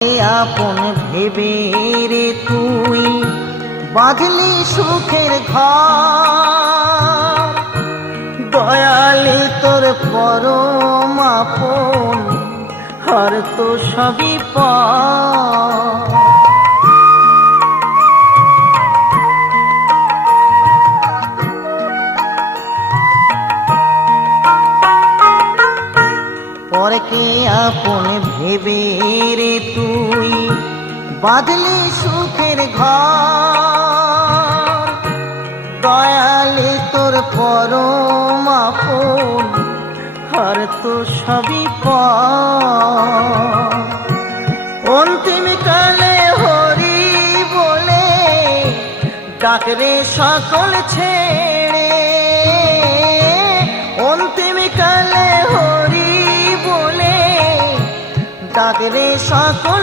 আপন ভেবে রে তুই বাঁধলি সুখের ঘর, দয়ালি তোর পরম আপন আর তো সবই পর। পরকে আপন ভেবে রে তুই বাঁধলি সুখের ঘর, দয়ালি তোর পরম আপন আর তো সবই পর। অন্তিম কালে হরি বলে ডাকরে সকল ছেড়ে, অন্তিম কালে হরি বলে ডাকরে সকল